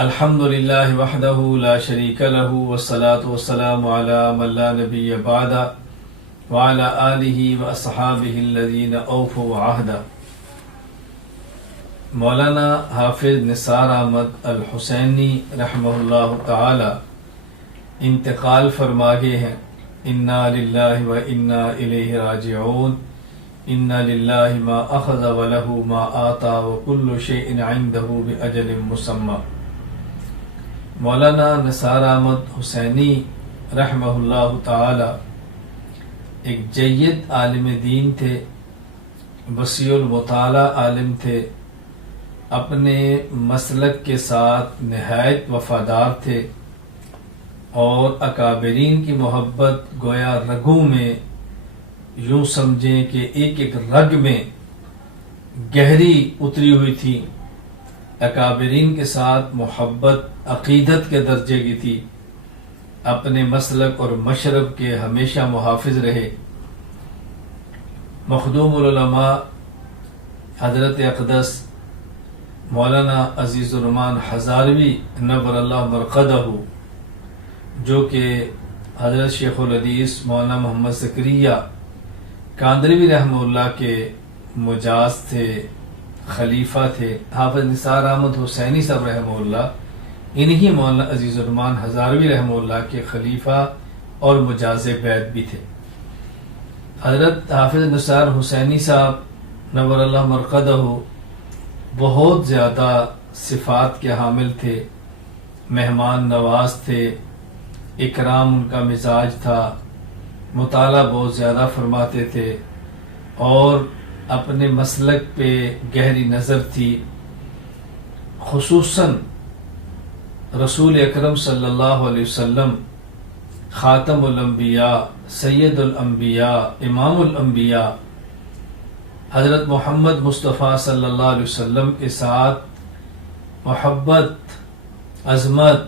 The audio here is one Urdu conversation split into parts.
الحمد للہ وحدہ لا شریک لہ والصلاة والسلام علی من لا نبی بعد وعلی آلہ واصحابہ الذین اوفوا عہدہ۔ مولانا حافظ نثار احمد الحسینی رحمہ اللہ تعالی انتقال فرما گئے ہیں۔ انا للہ و انا الیہ راجعون۔ انا للہ ما اخذ ولہ ما آتا وکل شیء عندہ باجل مسمی۔ مولانا نثار احمد حسینی رحمہ اللہ تعالی ایک جید عالم دین تھے، وسیع المطالعہ عالم تھے، اپنے مسلک کے ساتھ نہایت وفادار تھے اور اکابرین کی محبت گویا رگوں میں، یوں سمجھیں کہ ایک ایک رگ میں گہری اتری ہوئی تھی۔ اکابرین کے ساتھ محبت عقیدت کے درجے کی تھی۔ اپنے مسلک اور مشرب کے ہمیشہ محافظ رہے۔ مخدوم العلماء حضرت اقدس مولانا عزیز الرحمن ہزاروی نور اللہ مرقدہ، جو کہ حضرت شیخ الحدیث مولانا محمد زکریا کاندروی رحمہ اللہ کے مجاز تھے، خلیفہ تھے۔ حافظ نثار احمد حسینی صاحب رحمہ اللہ انہی مولانا عزیز الرحمن ہزاروی رحمہ اللہ کے خلیفہ اور مجاز بیعت بھی تھے۔ حضرت حافظ نثار حسینی صاحب نور اللہ مرقدہ بہت زیادہ صفات کے حامل تھے، مہمان نواز تھے، اکرام ان کا مزاج تھا، مطالعہ بہت زیادہ فرماتے تھے اور اپنے مسلک پہ گہری نظر تھی۔ خصوصاً رسول اکرم صلی اللہ علیہ وسلم خاتم الانبیاء، سید الانبیاء، امام الانبیاء حضرت محمد مصطفیٰ صلی اللہ علیہ وسلم کے ساتھ محبت، عظمت،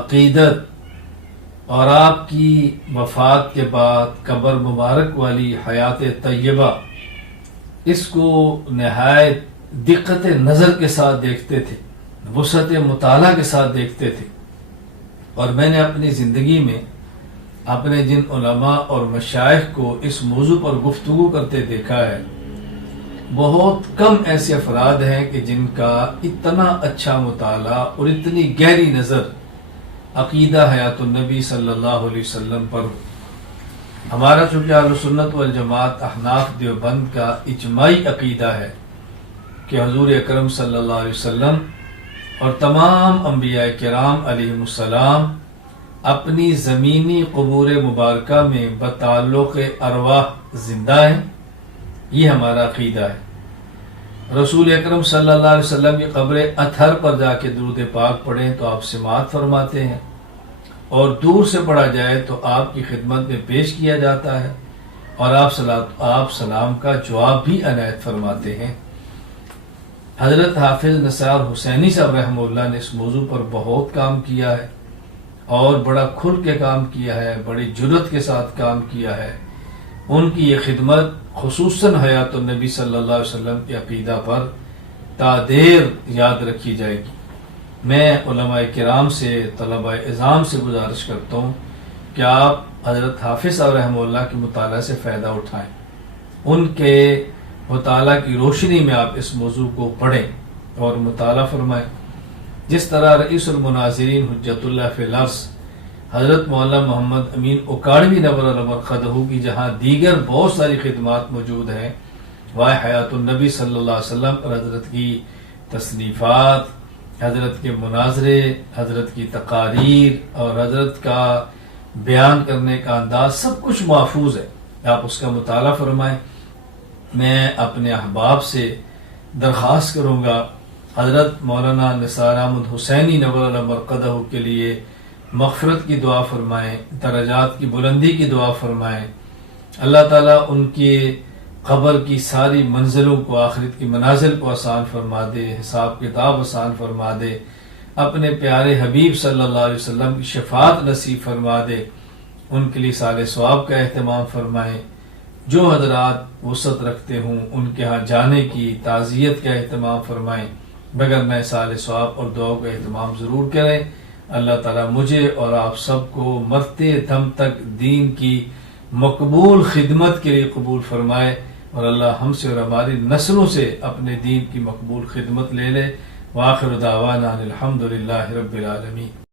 عقیدت اور آپ کی وفات کے بعد قبر مبارک والی حیات طیبہ، اس کو نہایت دقت نظر کے ساتھ دیکھتے تھے، وسعت مطالعہ کے ساتھ دیکھتے تھے۔ اور میں نے اپنی زندگی میں اپنے جن علماء اور مشائخ کو اس موضوع پر گفتگو کرتے دیکھا ہے، بہت کم ایسے افراد ہیں کہ جن کا اتنا اچھا مطالعہ اور اتنی گہری نظر عقیدہ حیات النبی صلی اللہ علیہ وسلم پر ہو۔ ہمارا چونکہ اہل سنت والجماعت احناف دیوبند کا اجماعی عقیدہ ہے کہ حضور اکرم صلی اللہ علیہ وسلم اور تمام انبیاء کرام علیہم السلام اپنی زمینی قبور مبارکہ میں بتعلق ارواح زندہ ہیں، یہ ہمارا عقیدہ ہے۔ رسول اکرم صلی اللہ علیہ وسلم کی قبر اطہر پر جا کے درود پاک پڑھیں تو آپ سماعت فرماتے ہیں، اور دور سے پڑھا جائے تو آپ کی خدمت میں پیش کیا جاتا ہے اور آپ سلام کا جواب بھی عنایت فرماتے ہیں۔ حضرت حافظ نثار حسینی صاحب رحمہ اللہ نے اس موضوع پر بہت کام کیا ہے اور بڑا کھل کے کام کیا ہے، بڑی جرأت کے ساتھ کام کیا ہے۔ ان کی یہ خدمت خصوصاً حیات النبی صلی اللہ علیہ وسلم کے عقیدہ پر تا دیر یاد رکھی جائے گی۔ میں علماء کرام سے، طلباء اعظام سے گزارش کرتا ہوں کہ آپ حضرت حافظ صاحب رحمہ اللہ کے مطالعہ سے فائدہ اٹھائیں، ان کے مطالعہ کی روشنی میں آپ اس موضوع کو پڑھیں اور مطالعہ فرمائیں۔ جس طرح رئیس المناظرین حجت اللہ فی الارض حضرت مولانا محمد امین اکاڑوی نور اللہ مرقدہ کی جہاں دیگر بہت ساری خدمات موجود ہیں، وہ حیات النبی صلی اللہ علیہ وسلم پر حضرت کی تصنیفات، حضرت کے مناظرے، حضرت کی تقاریر اور حضرت کا بیان کرنے کا انداز سب کچھ محفوظ ہے، آپ اس کا مطالعہ فرمائیں۔ میں اپنے احباب سے درخواست کروں گا حضرت مولانا نثار احمد حسینی نور اللہ مرقدہ کے لیے مغفرت کی دعا فرمائیں، درجات کی بلندی کی دعا فرمائیں۔ اللہ تعالیٰ ان کے قبر کی ساری منزلوں کو، آخرت کی منازل کو آسان فرما دے، حساب کتاب آسان فرما دے، اپنے پیارے حبیب صلی اللہ علیہ وسلم کی شفاعت نصیب فرما دے، ان کے لیے سال ثواب کا اہتمام فرمائیں۔ جو حضرات وسعت رکھتے ہوں ان کے ہاں جانے کی تعزیت کا اہتمام فرمائیں، مگر میں سال ثواب اور دعاؤں کا اہتمام ضرور کریں۔ اللہ تعالیٰ مجھے اور آپ سب کو مرتے دم تک دین کی مقبول خدمت کے لیے قبول فرمائے، اور اللہ ہم سے اور ہماری نسلوں سے اپنے دین کی مقبول خدمت لے لے۔ وآخر دعوانا الحمد للہ رب العالمین۔